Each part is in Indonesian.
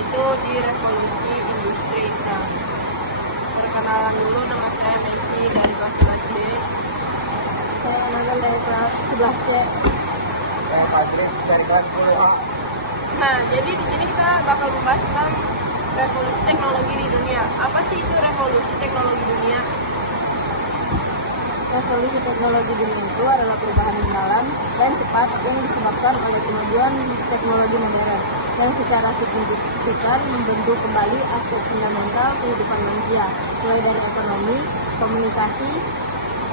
yaitu di revolusi industri. Nah, perkenalan dulu, nama saya Messi dari kelas 11B. Saya Nagal dari kelas 11C. Saya Fadli dari kelas 10A. Nah, jadi di sini kita bakal membahas tentang revolusi teknologi di dunia. Apa sih itu revolusi teknologi dunia? Revolusi teknologi dunia itu adalah perubahan mendalam dan cepat yang disebabkan oleh kemajuan teknologi modern yang secara signifikan membentuk kembali aspek fundamental kehidupan manusia, mulai dari ekonomi, komunikasi,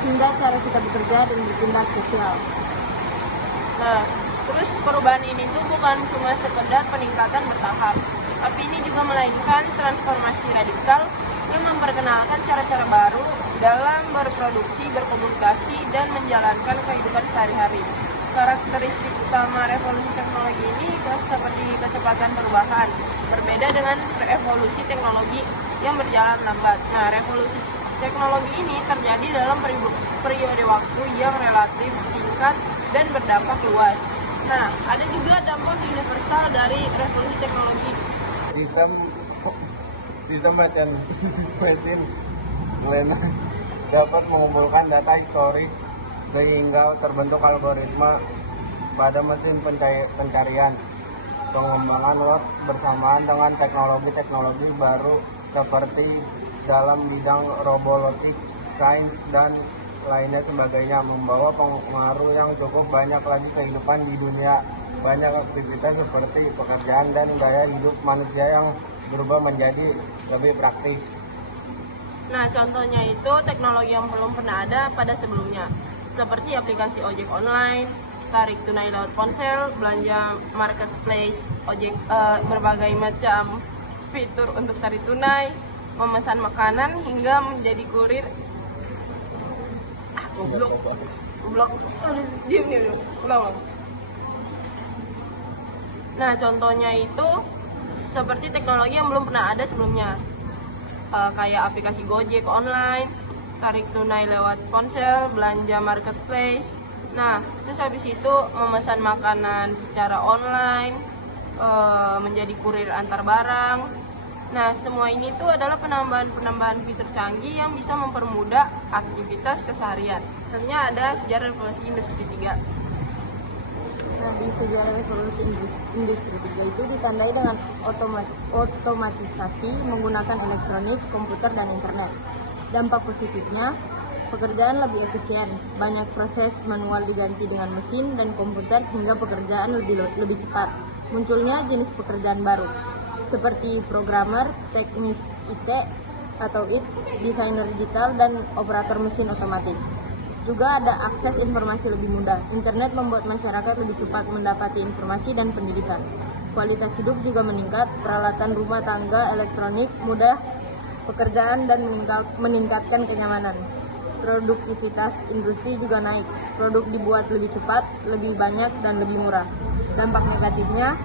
hingga cara kita bekerja dan bertindak sosial. Nah, terus perubahan ini tuh bukan cuma sekedar peningkatan bertahap, tapi ini juga melainkan transformasi radikal yang memperkenalkan cara-cara baru dalam berproduksi, berkomunikasi, dan menjalankan kehidupan sehari-hari. Karakteristik utama revolusi teknologi ini seperti kecepatan perubahan, berbeda dengan revolusi teknologi yang berjalan lambat. Nah, revolusi teknologi ini terjadi dalam periode waktu yang relatif singkat dan berdampak luas. Nah, ada juga dampak universal dari revolusi teknologi. Sistem mesin Lena dapat mengumpulkan data historis sehingga terbentuk algoritma pada mesin pencarian. Pengembangan lot bersamaan dengan teknologi baru seperti dalam bidang robotik, sains, dan lainnya sebagainya membawa pengaruh yang cukup banyak lagi kehidupan di dunia. Banyak aktivitas seperti pekerjaan dan gaya hidup manusia yang berubah menjadi lebih praktis. Nah, contohnya itu teknologi yang belum pernah ada pada sebelumnya, seperti aplikasi ojek online, tarik tunai lewat ponsel, belanja marketplace, berbagai macam fitur untuk tarik tunai, memesan makanan, hingga menjadi kurir. Goblok. Diam dulu. Ulang. Nah, contohnya itu seperti teknologi yang belum pernah ada sebelumnya, kayak aplikasi Gojek online, tarik tunai lewat ponsel, belanja marketplace. Nah, terus habis itu memesan makanan secara online, menjadi kurir antar barang. Nah, semua ini tuh adalah penambahan fitur canggih yang bisa mempermudah aktivitas keseharian. Sebenarnya ada sejarah revolusi industri 3. Nah, di sejarah revolusi industri 3 itu ditandai dengan otomatisasi menggunakan elektronik, komputer, dan internet. Dampak positifnya, pekerjaan lebih efisien, banyak proses manual diganti dengan mesin dan komputer hingga pekerjaan lebih cepat. Munculnya jenis pekerjaan baru, seperti programmer, teknis IT atau IT, desainer digital, dan operator mesin otomatis. Juga ada akses informasi lebih mudah. Internet membuat masyarakat lebih cepat mendapati informasi dan pendidikan. Kualitas hidup juga meningkat, peralatan rumah tangga elektronik mudah pekerjaan dan meningkatkan kenyamanan. Produktivitas industri juga naik. Produk dibuat lebih cepat, lebih banyak, dan lebih murah. Dampak negatifnya,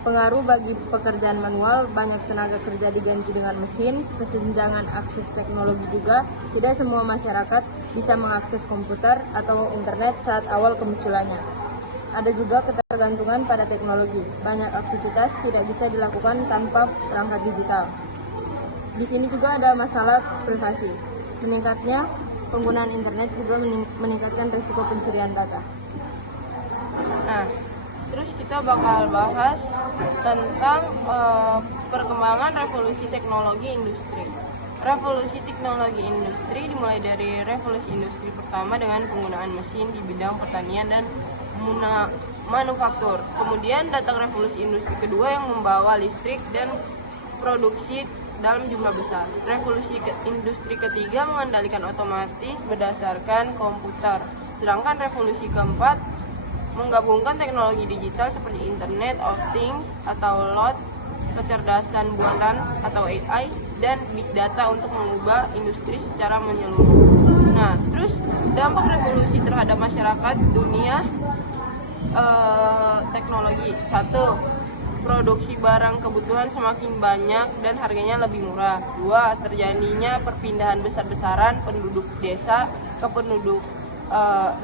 pengaruh bagi pekerjaan manual, banyak tenaga kerja diganti dengan mesin, kesenjangan akses teknologi juga, tidak semua masyarakat bisa mengakses komputer atau internet saat awal kemunculannya. Ada juga ketergantungan pada teknologi, banyak aktivitas tidak bisa dilakukan tanpa perangkat digital. Di sini juga ada masalah privasi. Meningkatnya penggunaan internet juga meningkatkan risiko pencurian data. Nah, terus kita bakal bahas tentang perkembangan revolusi teknologi industri. Revolusi teknologi industri dimulai dari revolusi industri pertama dengan penggunaan mesin di bidang pertanian dan manufaktur. Kemudian datang revolusi industri kedua yang membawa listrik dan produksi dalam jumlah besar. Revolusi industri ketiga mengendalikan otomatis berdasarkan komputer. Sedangkan revolusi keempat menggabungkan teknologi digital seperti Internet of Things atau LOT, kecerdasan buatan atau AI, dan Big Data untuk mengubah industri secara menyeluruh. Nah, terus dampak revolusi terhadap masyarakat dunia teknologi. 1. Produksi barang kebutuhan semakin banyak dan harganya lebih murah. 2. Terjadinya perpindahan besar-besaran penduduk desa ke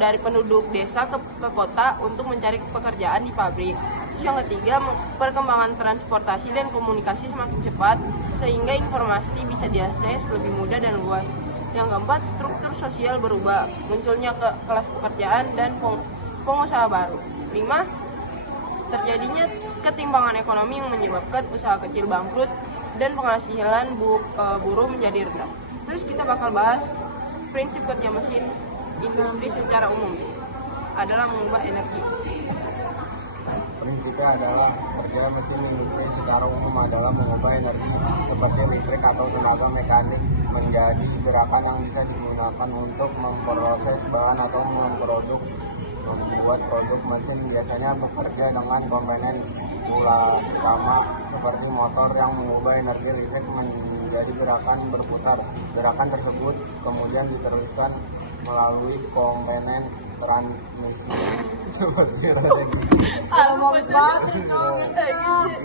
dari penduduk desa ke kota untuk mencari pekerjaan di pabrik. Terus yang ketiga, perkembangan transportasi dan komunikasi semakin cepat sehingga informasi bisa diakses lebih mudah dan luas. Yang keempat, struktur sosial berubah, munculnya kelas pekerjaan dan pengusaha baru. 5. Terjadinya ketimpangan ekonomi yang menyebabkan usaha kecil bangkrut dan penghasilan buruh menjadi rendah. Terus kita bakal bahas prinsip kerja mesin industri secara umum adalah mengubah energi. Prinsipnya adalah kerja mesin industri secara umum adalah mengubah energi seperti listrik atau tenaga mekanik menjadi gerakan yang bisa digunakan untuk memproses bahan atau membuat produk. Mesin biasanya bekerja dengan komponen utama seperti motor yang mengubah energi listrik menjadi gerakan berputar. Gerakan tersebut kemudian diteruskan melalui komponen transmisi seperti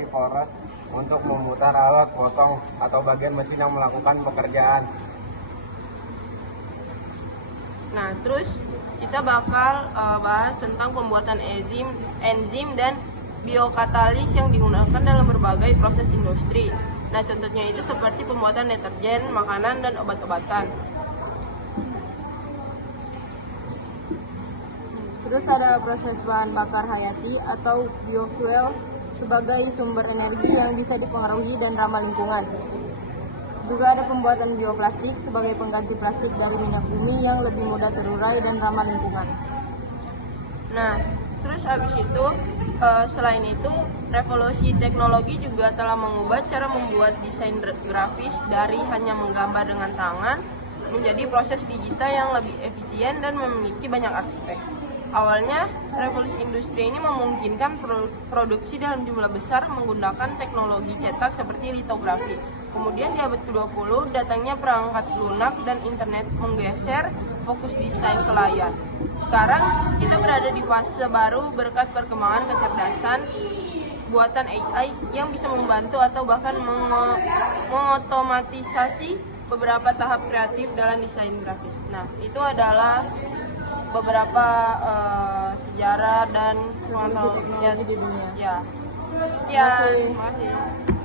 poros untuk memutar alat potong atau bagian mesin yang melakukan pekerjaan. Nah, terus kita bakal bahas tentang pembuatan enzim dan biokatalis yang digunakan dalam berbagai proses industri. Nah, contohnya itu seperti pembuatan deterjen, makanan, dan obat-obatan. Terus ada proses bahan bakar hayati atau biofuel sebagai sumber energi yang bisa dipengaruhi dan ramah lingkungan. Juga ada pembuatan bioplastik sebagai pengganti plastik dari minyak bumi yang lebih mudah terurai dan ramah lingkungan. Nah, terus habis itu selain itu revolusi teknologi juga telah mengubah cara membuat desain grafis dari hanya menggambar dengan tangan menjadi proses digital yang lebih efisien dan memiliki banyak aspek. Awalnya, revolusi industri ini memungkinkan produksi dalam jumlah besar menggunakan teknologi cetak seperti litografi. Kemudian di abad ke-20, datangnya perangkat lunak dan internet menggeser fokus desain ke layar. Sekarang, kita berada di fase baru berkat perkembangan kecerdasan buatan AI yang bisa membantu atau bahkan mengotomatisasi beberapa tahap kreatif dalam desain grafis. Nah, itu adalah beberapa sejarah dan teknologi di dunia. Ya. Sekian. Terima kasih.